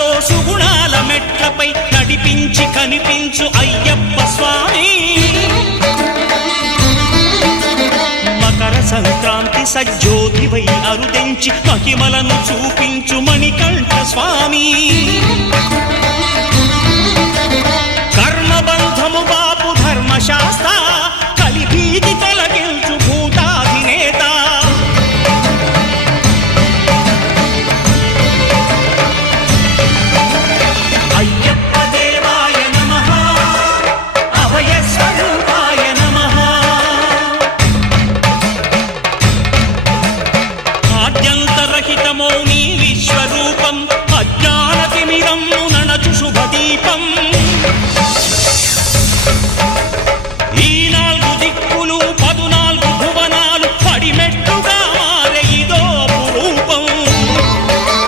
సుఖాలతో సుగుణాల మెట్లపై నడిపించి కనిపించు అయ్యప్ప స్వామి. మకర సంక్రాంతి సజ్జోతివై అరుదెంచి మహిమలను చూపించు మణికంఠ స్వామి. కర్మబంధము బాపు ధర్మశాస్త్ర కలిభీతి తొలగించు భూతాధినేత. అయ్యప్ప దేవాయ నమః, అభయ స్వరూపాయ నమః. ఆద్యంతరహితమో నీ విశ్వరూపం, అజ్ఞానతిమిరం నణచు శుభదీపం.